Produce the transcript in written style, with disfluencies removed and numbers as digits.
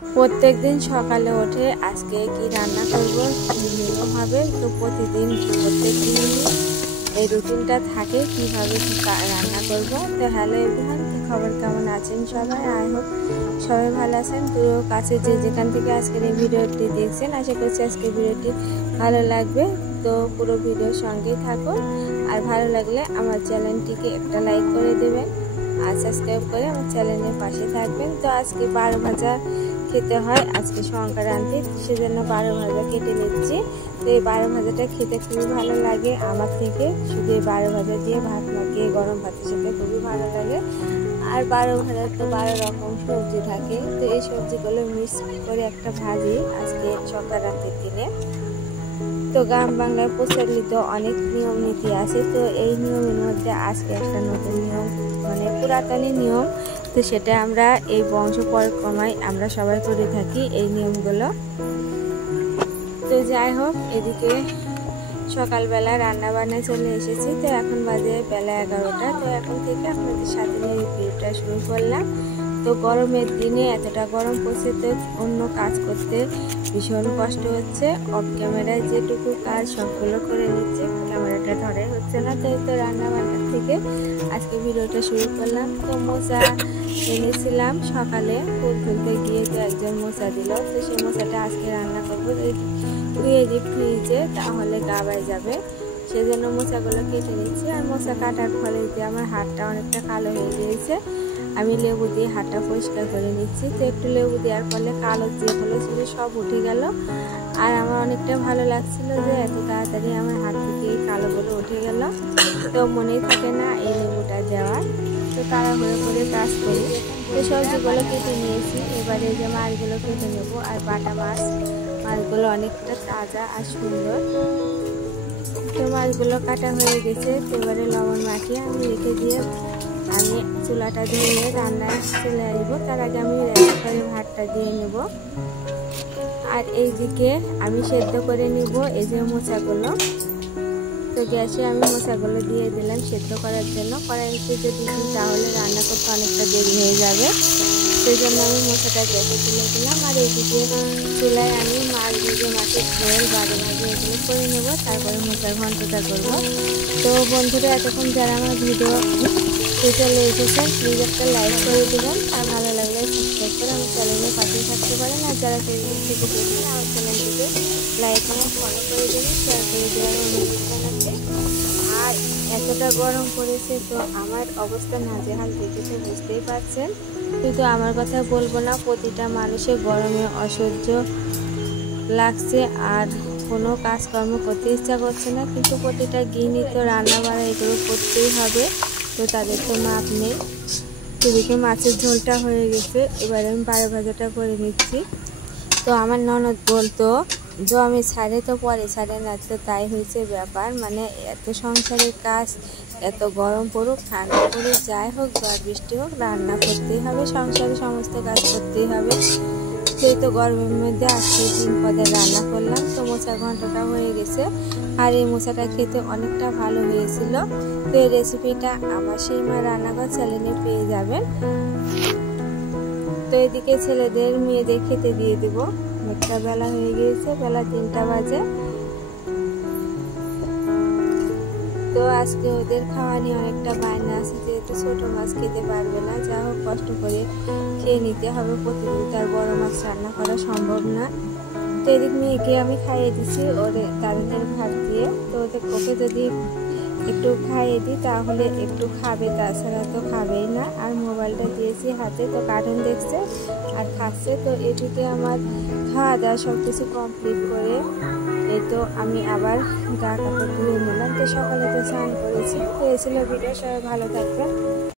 প্রত্যেকদিন সকালে উঠে আজকে কি রান্না করব নিয়ম হবে। তো প্রত্যেক দিনই এই রুটিনটা থাকে কিভাবে রান্না করব। তো হ্যালো এভরিওয়ান, কি খবর, কেমন আছেন সবাই? আই হোপ সবাই ভালো আছেন। তো কাছে যেখান থেকে আজকের এই ভিডিওটি দেখছেন, আশা করছি আজকের ভিডিওটি ভালো লাগবে। তো পুরো ভিডিওর সঙ্গেই থাকুন, আর ভালো লাগলে আমার চ্যানেলটিকে একটা লাইক করে দেবেন আর সাবস্ক্রাইব করে আমার চ্যানেলের পাশে থাকবেন। তো আজকে 12 ভাজা খেতে হয়, আজকে সংক্রান্তি, সেজন্য 12 ভাজা কেটে নিচ্ছি। তো এই 12 ভাজাটা খেতে খুবই ভালো লাগে আমার থেকে, শুধু এই 12 ভাজা দিয়ে ভাত মাখিয়ে গরম ভাতের সাথে খুবই ভালো লাগে। আর 12 ভাজার তো 12 রকম সবজি থাকে, তো এই সবজিগুলো মিক্স করে একটা ভাজি আজকে সংক্রান্তির দিনে। তো গ্রাম বাংলায় প্রচলিত অনেক নিয়ম নীতি আছে, তো এই নিয়মের মধ্যে আজকে একটা নতুন নিয়ম, মানে পুরাতনী নিয়ম, তো সেটা আমরা এই বংশ পরিক্রমায় আমরা সবাই করে থাকি এই নিয়মগুলো। তো যাই হোক, এদিকে সকালবেলা রান্না বান্না চলে এসেছি। তো এখন বাজে বেলা 11টা। তো এখন থেকে আপনাদের সাথে নিয়ে ভিডিওটা শুরু করলাম। তো গরমের দিনে এতটা গরম পড়ছে, তো অন্য কাজ করতে ভীষণ কষ্ট হচ্ছে। অফ ক্যামেরায় যেটুকু কাজ সবগুলো করে নিচ্ছে, ক্যামেরাটা ধরে হচ্ছে না। তো রান্না বান্নার থেকে আজকে ভিডিওটা শুরু করলাম। তো মোচা এনেছিলাম সকালে, ফুল তুলতে গিয়ে তো একজন মোচা দিল, তো সেই মোচাটা আজকে রান্না করবো। ধুয়ে দিই ফ্রিজে, তাহলে গাবায় যাবে, সেজন্য মোচাগুলো কেটে নিচ্ছি। আর মোচা কাটার ফলে যে আমার হাতটা অনেকটা কালো হয়ে গিয়েছে, আমি লেবু দিয়ে হাতটা পরিষ্কার করে নিচ্ছি। তো একটু লেবু দেওয়ার ফলে কালো যেগুলো ছিল সব উঠে গেল। আর আমার অনেকটা ভালো লাগছিল যে এত তাড়াতাড়ি আমার হাত থেকে এই কালোগুলো উঠে গেল। তো মনেই থাকে না এই লেবুটা দেওয়ার, তো তাড়াহুড়ো করে কাজ করি। তো সবজিগুলো কেটে নিয়েছি, এবারে যে মাছগুলো কেটে নেবো। আর বাটা মাছগুলো অনেকটা তাজা আর সুন্দর। তো মাছগুলো কাটা হয়ে গেছে, তো এবারে লবণ মাখিয়ে আমি রেখে দিয়ে আমি চুলাটা ধরিয়ে রান্নায় চলে আসবো। তার আগে আমি রেডি করে ভাতটা দিয়ে নেব। আর এইদিকে আমি সেদ্ধ করে নিব এই যে মোচাগুলো। তো গ্যাসে আমি মোচাগুলো দিয়ে দিলাম সেদ্ধ করার জন্য। কড়াইতে যদি দিই তাহলে রান্না করতে অনেকটা দেরি হয়ে যাবে, সেই জন্য আমি মোচাটা গ্যাসে তুলে দিলাম। আর এইদিকে চুলায় আমি মাছ ভেজে, মাছের ঝোল, বাড়ি ভাজি এগুলো করে নেব, তারপরে মোচার ঘন্টটা করবো। তো বন্ধুরা, এতক্ষণ যারা আমার ভিডিও চলে এসেছেন, প্লিজ একটা লাইক করে দেবেন, আর ভালো লাগলে সাবস্ক্রাইব করে আমার চ্যানেলের পাশে থাকতে পারেন। আর যারা ফেসবুক থেকে দেখবেন, আমার চ্যানেলটিকে লাইক এবং ফলো করে দেবেন, শেয়ার করে দেওয়ার অনুরোধ জানাচ্ছি। আর এতটা গরম পড়েছে, তো আমার অবস্থা নাজেহাল, দেখে তো বুঝতেই পারছেন। কিন্তু আমার কথা বলবো না, প্রতিটা মানুষের গরমে অসহ্য লাগছে আর কোনো কাজকর্ম করতে ইচ্ছা করছে না। কিন্তু প্রতিটা গৃহিণী তো রান্না বাড়া এগুলো করতেই হবে, তো তাদের তো মাপ নেই। এদিকে মাছের ঝোলটা হয়ে গেছে, এবারে আমি 12 ভাজাটা করে নিচ্ছি। তো আমার ননদ বলতো যে আমি ছাড়ে তো পরে ছাড়ে না, তো তাই হয়েছে ব্যাপার। মানে এত সংসারের কাজ, এত গরম পড়ুক ঠান্ডা পড়ুক যাই হোক, ঝড় বৃষ্টি হোক, রান্না করতেই হবে, সংসারে সমস্ত কাজ করতেই হবে। সেই তো গরমের মধ্যে আজকে 3 পদের রান্না করলাম। তো মোচার ঘন্টটা হয়ে গেছে, আর এই মোচাটা খেতে অনেকটা ভালো হয়েছিল। তো এই রেসিপিটা আমার সীমা রান্নাঘর চ্যানেলে পেয়ে যাবেন। তো এদিকে ছেলেদের মেয়েদের খেতে দিয়ে দিব। একটা বেলা হয়ে গিয়েছে, বেলা 3টা বাজে। তো আজকে ওদের খাওয়া নিয়ে অনেকটা বায়না আছে, যেহেতু ছোটো মাছ খেতে পারবে না। যা হোক, কষ্ট করে খেয়ে নিতে হবে, প্রতিদিন তার বড় মাছ রান্না করা সম্ভব না। তো এদিক মেয়েকে আমি খাইয়ে দিচ্ছি ওরে দাদাদের ভাত দিয়ে। তো ওকে যদি একটু খাইয়ে দিই তাহলে একটু খাবে, তাছাড়া তো খাবেই না। আর মোবাইলটা দিয়েছি হাতে, তো কার্টুন দেখছে আর খাচ্ছে। তো এদিকে আমার খাওয়া দাওয়া সব কিছু কমপ্লিট করে এই তো আমি আবার গা কাপড় ধুয়ে নিলাম। তো সকালে তো স্নান করেছি। তো এই ছিল ভিডিও, সবাই ভালো থাকবেন।